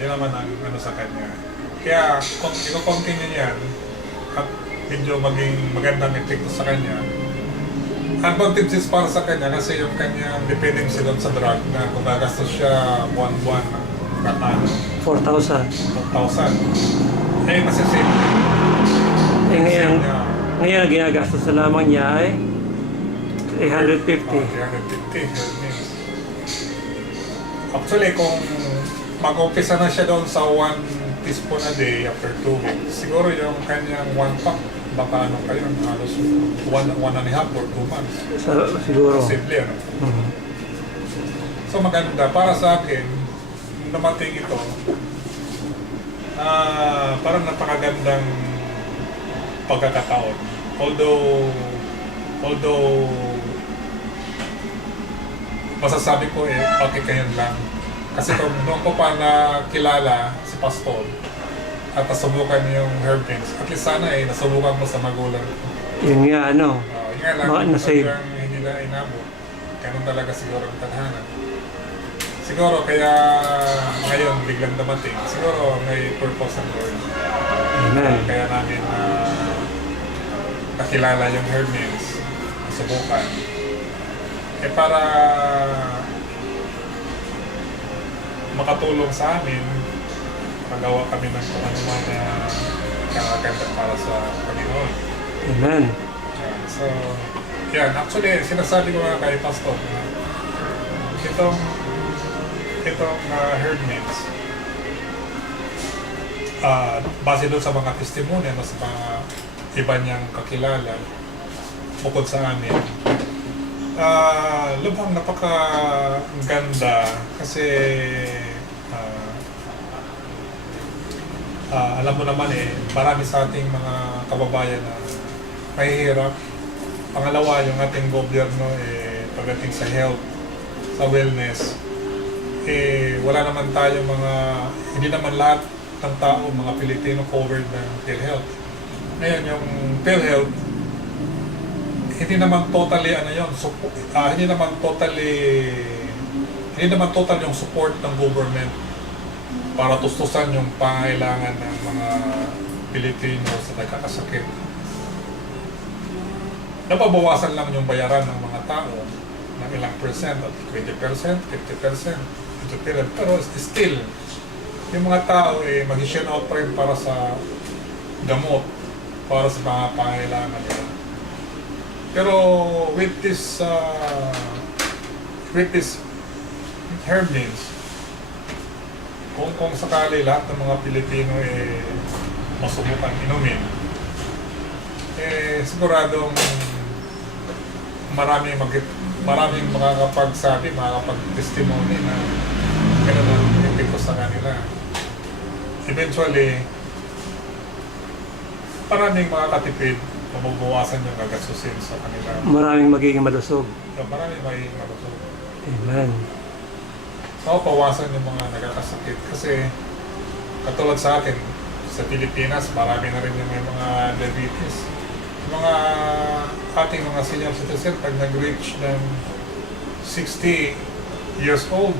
Yun naman ang ano sa kanya. Kaya kung i-continue niyan at medyo maging magandang epekto sa kanya, advantages para sa kanya kasi yung kanyang dependency doon sa drug na kung gagastos siya buwan-buwan ng katano, 4,000. 4,000. Eh, masasave niya. Eh ngayon, Save niya. ngayon ang ginagastos na lamang niya ay 350. 350. Actually, kung mag-umpisa na siya doon sa 1 teaspoon a day after 2 weeks, siguro yung kanyang 1 pack, baka ano kayo, halos 1.5 or 2 months. Siguro. Simple, ano? Mhm. So maganda. Para sa akin, dumating ito, parang napakagandang pagkakataon. Although masasabi ko okay kayo lang. Kasi kung noon ko pa nakilala si Pastor at nasubukan yung herb drinks, at least sana nasubukan mo sa magulang ko. Yun nga, ano. Yun nga lang, Na-save. hindi na inabot. Ganun talaga siguro ang tadhana. Siguro kaya ngayon biglang dumating. Siguro may purpose ang Lord. Amen. Kaya namin nakilala yung Hermes, subukan. Para makatulong sa amin, magawa kami ng kung ano man na kakaganda para sa Panginoon. Amen. So, yan. Actually, sinasabi ko nga kay Pastor na itong Hermes, base doon sa mga testimonya mas mga iba niyang kakilala bukod sa amin, lubhang napakaganda kasi alam mo naman marami sa ating mga kababayan na mahihirap. Pangalawa, yung ating gobyerno pagdating sa health, sa wellness, wala naman tayo hindi naman lahat ng tao, mga Pilipino covered ng PhilHealth. Ngayon, yung PhilHealth, hindi naman totally hindi naman total yung support ng government para tustusan yung pangailangan ng mga Pilipino sa nagkakasakit. Napabawasan lang yung bayaran ng mga tao ng ilang percent, 20%, 50%, 50%, pero still, yung mga tao mag-share out pa rin para sa gamot, para sa mga pangailangan nila. Pero with this Hermes, kung sakali lahat ng mga Pilipino masubukan inumin, siguradong maraming makakapagsabi, makakapag-testimony na gano'n ang epekto sa kanila. Eventually, maraming makakatipid, mababawasan yung gagastusin sa kanila. Maraming magiging malusog. Maraming magiging malusog. Amen. So, pawasan yung mga nagkakasakit kasi katulad sa atin, sa Pilipinas, marami na rin yung may mga diabetes. Mga ating mga senior citizen, pag nag-reach ng 60 years old,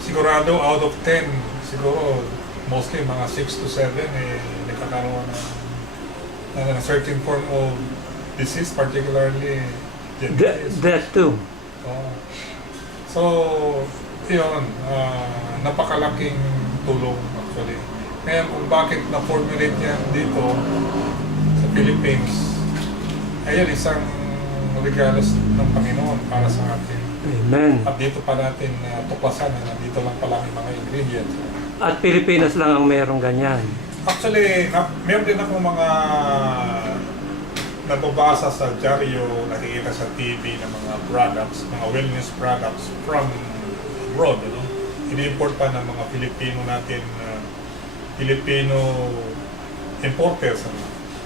sigurado out of 10, siguro mostly mga 6 to 7 nagkakaroon ng a certain form of disease, particularly diabetes. That too. So, yun, napakalaking tulong actually. Ngayon kung bakit na-formulate yan dito sa Philippines, ayun, isang regalo ng Panginoon para sa atin. Amen. At dito pa natin tuklasan na nandito lang pala yung mga ingredients. At Pilipinas lang ang mayroong ganyan. Actually, meron din akong mga nababasa sa dyaryo, nakikita sa TV ng mga products, mga wellness products from abroad, ini-import pa ng mga Pilipino natin, Filipino importers.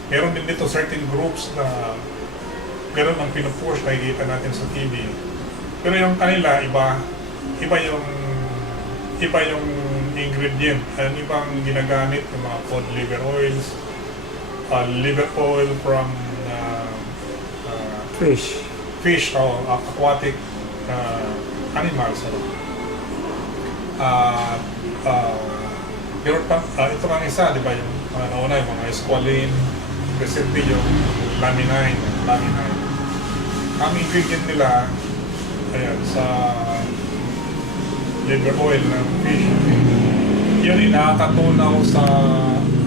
Meron din dito certain groups na gano'n ang pinupush, nakikita natin sa TV. Pero yung kanila, iba yung ingredient, ibang ginagamit, yung mga cod liver oils, liver oil from fish or aquatic animals. ito ang isa, di ba, yung mga nauna, yung mga squalene, recently yung laminine. Ang ingredient nila, ayan, sa liver oil ng fish, yun nakakatunaw sa,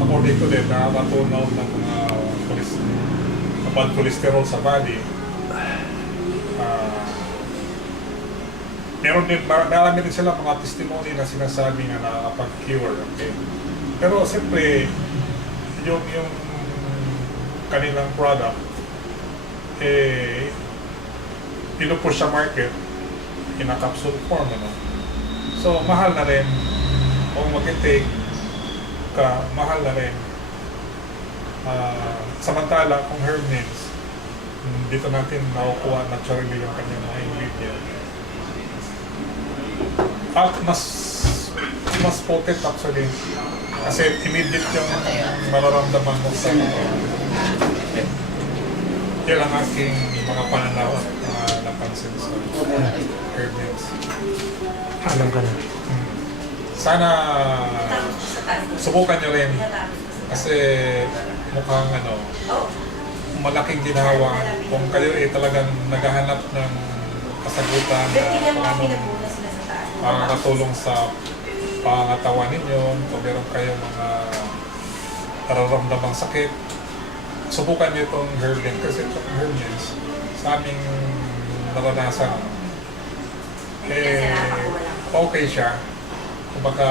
according to them, nakakatunaw ng mga bad cholesterol sa body. Meron din, marami din sila mga testimony na sinasabi na nakakapag-cure, okay? Pero siyempre, yung kanilang product, pinupush sa market in a capsule form, ano? So, mahal na rin. Kung mag-take ka, mahal na rin. Samantala, kung herb names, dito natin nakukuha naturally yung kanyang mga ingredient. At mas potent actually. Kasi immediate yung mararamdaman mo sa yan ang aking mga pananaw at napansin sa herb names. Alam ka na. Sana subukan nyo rin kasi mukhang malaking ginawa kung kayo talagang naghahanap ng kasagutan na kung anong makakatulong sa pangatawan ninyo, kung meron kayong mga nararamdamang sakit, subukan nyo itong Herbin kasi itong Herbins sa aming naranasan okay siya. Kumbaga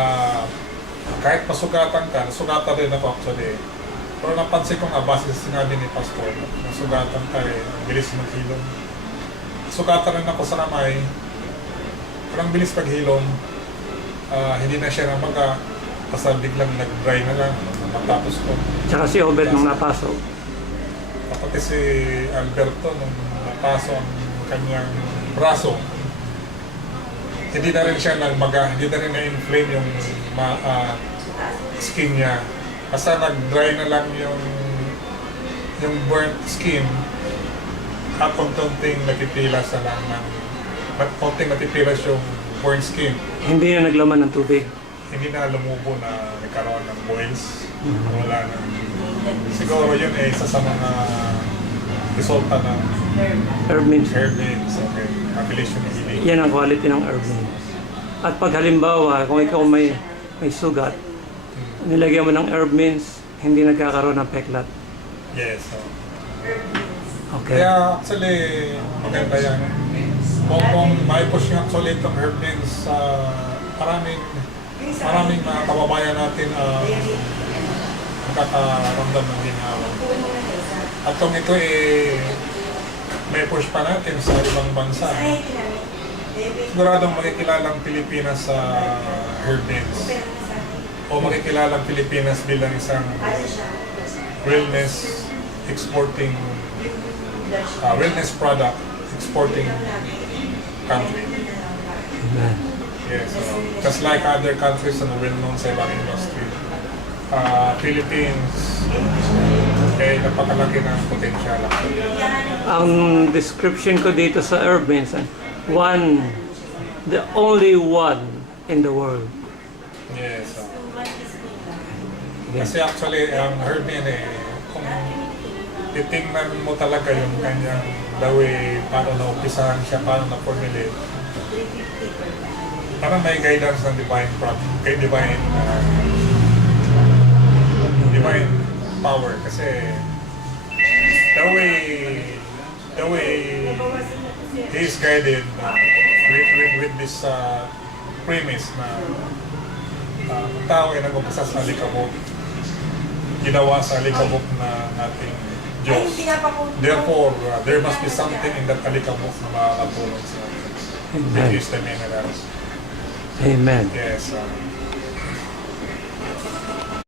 kahit masugatan ka, nasugatan rin ako actually. Pero napansin ko nga base sa sinabi ni Pastor, nasugatan ka bilis maghilom. Sugatan rin ako sa kamay, parang bilis paghilom. Hindi na siya namaga, basta biglang nag-dry na lang matapos ko. Tsaka si Obed nung napasok. Pati si Alberto nung napasok ang kanyang braso, hindi na rin siya nagmaga, hindi na rin na-inflame yung skin niya. Basta nag-dry na lang yung burnt skin at konting natipilas na lang konting natipilas yung burnt skin. Hindi na naglaman ng tubig. Hindi na lumubo na nagkaroon ng boils. Wala na. Siguro yun isa sa mga resulta ng Herb mints. Herbins. Okay. Mabilis yung healing. Yan ang quality ng herb mints. At pag halimbawa, kung ikaw may sugat, nilagyan mo ng herb mints, hindi nagkakaroon ng peklat. Yes. Okay. Kaya actually, maganda yan. Kung may push nga actually itong Herbins, maraming mga kababayan natin nakakaramdam ng ginhawa. At kung ito may push pa natin sa ibang bansa, siguradong makikilalang Pilipinas sa Herbins o makikilalang Pilipinas bilang isang wellness exporting wellness product exporting country. Amen. Yes, just like other countries na well-known sa ibang industry, Philippines napakalaki ng potential. Ang description ko dito sa herb mints, the only one in the world. Yes. Kasi actually, ang herb yan kung titingnan mo talaga yung kanyang the way, paano na-umpisahan siya, paano na-formulate. Parang may guidance ng divine power kasi the way he is guided with this premise na ang tao ay nag-umpisa sa likabok, ginawa sa likabok na ating Diyos. Therefore, there must be something in that alikabok na makakatulong sa atin. It is the minerals. Amen. Yes.